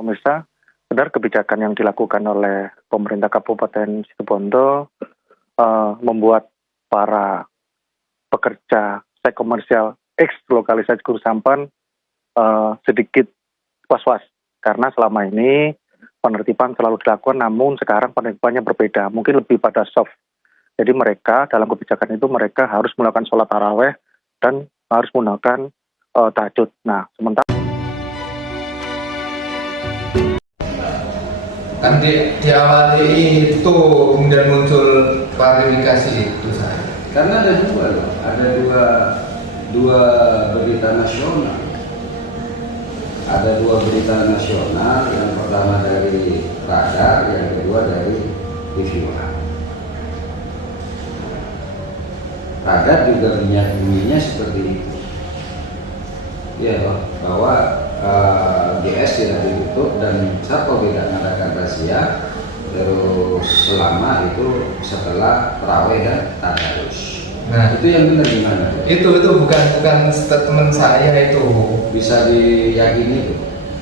pemirsa, benar kebijakan yang dilakukan oleh pemerintah Kabupaten Situbondo membuat para pekerja seks komersial ex lokalisasi Guru Sampan sedikit was-was karena selama ini penertiban selalu dilakukan, namun sekarang penertibannya berbeda, mungkin lebih pada soft. Jadi mereka dalam kebijakan itu mereka harus melakukan sholat taraweh dan harus menggunakan tahajud. Nah, sementara kan diawali itu kemudian muncul klarifikasi itu saya. Karena ada dua berita nasional. Ada dua berita nasional, yang pertama dari Radar, yang kedua dari TV One. Radar juga menyakininya seperti itu. Ya, bahwa GS tidak ditutup dan Satpol tidak mengadakan razia terus selama itu setelah tarawih dan tadarus. Nah, itu yang benar gimana? Itu bukan statement saya itu. Bisa diyakini itu?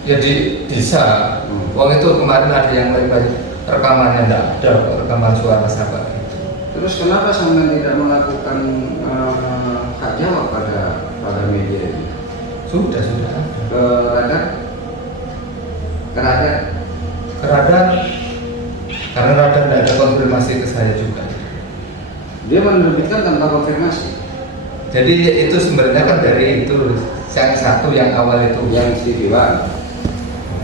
Jadi bisa. Uang itu kemarin ada yang lebih rekamannya enggak ada rekaman suara sahabat itu. Terus kenapa sampai tidak melakukan hak jawab pada media itu? Sudah. Ke Radar? Ke Radar? Ke Radar, karena Radar tidak ada konfirmasi ke saya juga. Dia menerbitkan tanpa konfirmasi. Jadi itu sebenarnya kan dari itu yang satu yang awal itu yang TV One.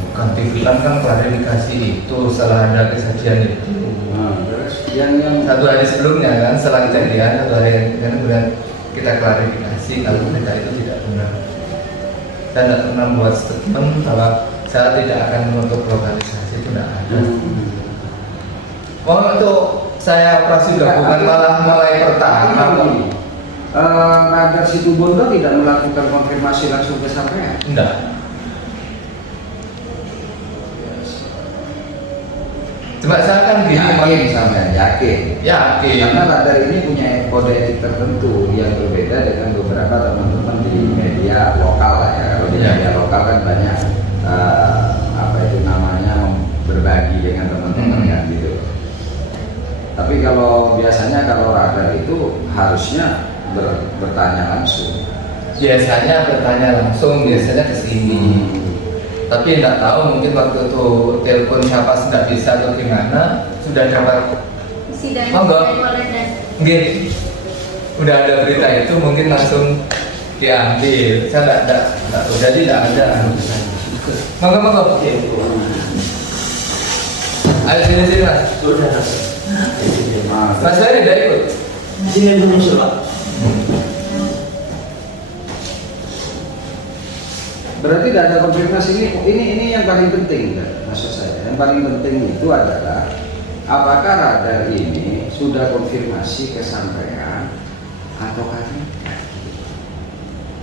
Bukan TV One kan klarifikasi itu setelah ada kejadian itu. Terus yang Satu hari sebelumnya kan setelah kejadian, satu hari kan kemudian kita klarifikasi kalau berita itu tidak benar. Saya tidak pernah membuat statement bahwa saya tidak akan menutup lokalisasi, itu tidak ada. Itu saya operasi gabungan malah mulai pertama. Radar Situbondo tidak melakukan konfirmasi langsung ke sampean? Enggak. Cuma saya kan yakin sampean, yakin. Karena Radar ini punya kode etik tertentu yang berbeda dengan beberapa teman-teman di media lokal lah ya. Kalau di media lokal kan banyak apa itu namanya berbagi dengan teman-teman kan gitu. Tapi kalau biasanya kalau Radar itu harusnya bertanya langsung. Biasanya bertanya langsung, biasanya ke sini. Tapi tidak tahu mungkin waktu itu telepon siapa tidak bisa atau gimana, sudah dapat gini, udah ada berita itu mungkin langsung diambil. Saya tidak tahu, jadi tidak ada. Monggo. Ayo sini mas. Sudah. Mas saya tidak ikut. Sini dulu Pak. Berarti tidak ada konfirmasi ini yang paling penting, maksud saya. Yang paling penting itu adalah apakah Radar ini sudah konfirmasi ke sampean ataukah tidak?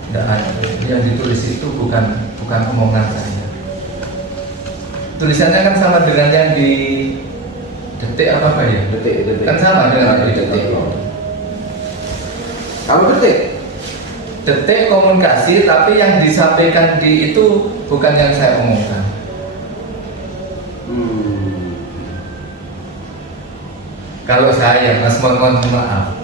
Tidak ada. Yang ditulis itu bukan omongan saya. Tulisannya kan sama dengan yang di Detik apa ya? Detik. Kan sama dengan di Detik. Kalau Detik komunikasi, tapi yang disampaikan di itu bukan yang saya omongkan. Kalau saya, Mas, mohon maaf.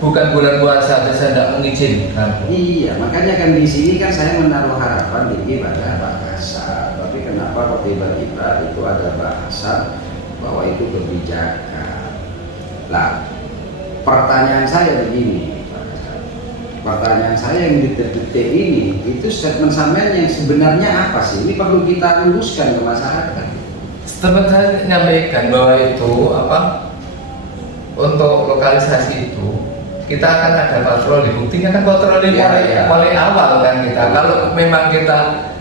Bukan bulan puasa, saya tidak mengizinkan. Iya, makanya kan di sini kan saya menaruh harapan pada Pak Kasat. Tapi kenapa kok tiba-tiba itu ada bahasan bahwa itu kebijakan? Lah, pertanyaan saya begini. Pertanyaan saya yang di detik ini itu statement sampean yang sebenarnya apa sih? Ini perlu kita luruskan ke masyarakat. Statement saya menyampaikan bahwa itu untuk lokalisasi itu kita akan ada patroli. Buktinya kan patroli mulai awal kan kita. Kalau memang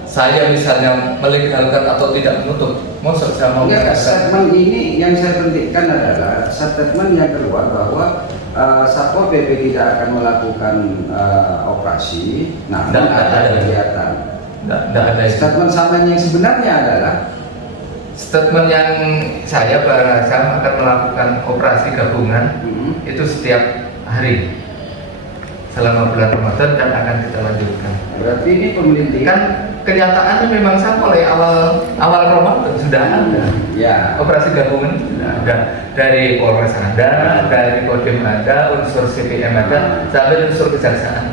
saya misalnya melegalkan atau tidak menutup, maksud saya mau statement ini yang saya pentingkan adalah statement yang keluar bahwa Satpol PP tidak akan melakukan operasi, namun ada kegiatan. Tidak ada. Statement sampean yang sebenarnya adalah statement yang saya akan melakukan operasi gabungan itu setiap hari selama bulan Ramadan dan akan kita lanjutkan. Berarti ini pemerintah kan kenyataannya memang sama oleh awal Ramadan sudah ada. Ya. Operasi gabungan itu sudah ada, dari Polres ada, dari Kodim ada, unsur CPM ada, sampai unsur kejaksaan.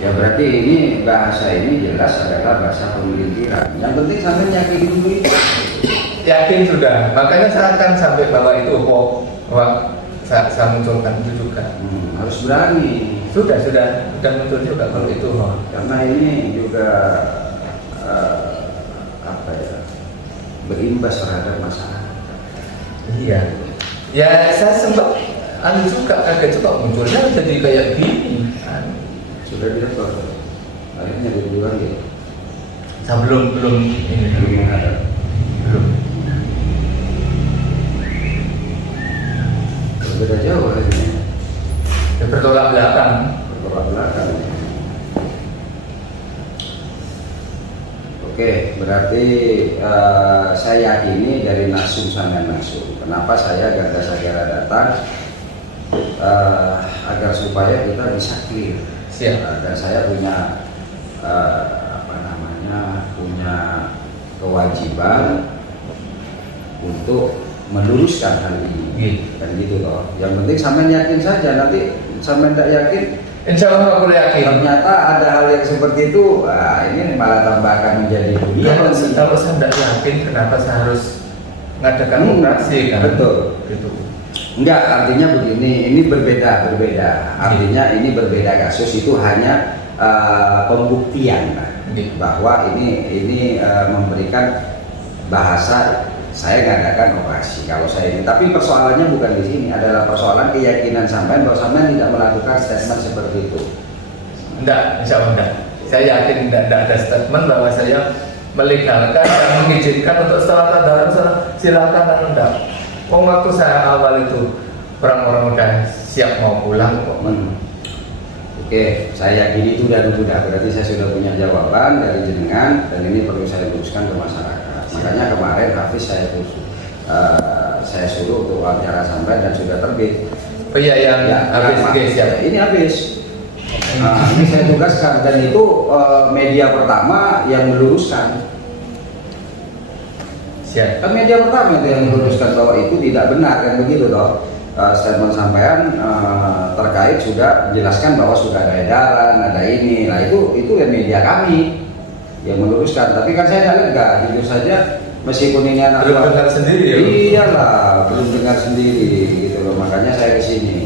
Ya berarti ini bahasa ini jelas adalah bahasa pemelintiran. Yang penting sampai yakin dulu itu. Yakin sudah, makanya saya akan sampai bahwa itu hoax, saya munculkan itu juga. Harus berani. Sudah muncul juga kalau itu hoax. Karena ini juga berimbas terhadap masyarakat. Iya. Ya saya sempat kaget juga munculnya jadi kayak gini. Sudah direkod. Akhirnya dibilang gitu. Saya belum ini Belum ada. belum. Berbeda jauh akhirnya. Ya, bertolak belakang. Bertolak belakang. Oke, berarti saya yakini dari nasum sampai nasum. Kenapa saya Garda Sakera datang? Agar supaya kita bisa clear. Siap. Dan saya punya punya kewajiban untuk meluruskan hal ini. Dan gitu loh. Yang penting sampean yakin saja, nanti sampean tidak yakin, Insya Allah aku yakin. ternyata ada hal yang seperti itu, ini malah tambahkan menjadi dunia. Kalau saya tidak yakin, kenapa saya harus mengadakan operasi kan? Betul. Gitu. Enggak, artinya begini, ini berbeda. Artinya ini berbeda kasus, itu hanya pembuktian bahwa ini memberikan bahasa saya ngadakan operasi kalau saya ini. Tapi persoalannya bukan di sini, adalah persoalan keyakinan sampean bahwa sampean tidak melakukan statement seperti itu. Enggak, insya Allah enggak. Saya yakin tidak ada statement bahwa saya melegalkan dan mengizinkan untuk sholat tadarus, silakan atau enggak. Waktu saya awal itu orang-orang udah siap mau pulang kok. Oke, saya yakini itu dan mudah. Berarti saya sudah punya jawaban dari jenengan dan ini perlu saya teruskan ke masyarakat. Makanya kemarin Hafiz saya suruh untuk wawancara sampai dan sudah terbit. Oh iya yang habis ya. Ini habis. Ini saya tugaskan dan itu media pertama yang meluruskan. Siap. Kan media pertama itu yang meluruskan bahwa itu tidak benar kan begitu toh. Statement sampean terkait sudah menjelaskan bahwa sudah ada edaran, ada ini. Nah itu ya media kami yang meluruskan. Tapi kan saya tidak lega, jujur saja meskipun ini anak belum dengar sendiri ya. Iyalah, belum dengar sendiri gitu loh. Makanya saya kesini.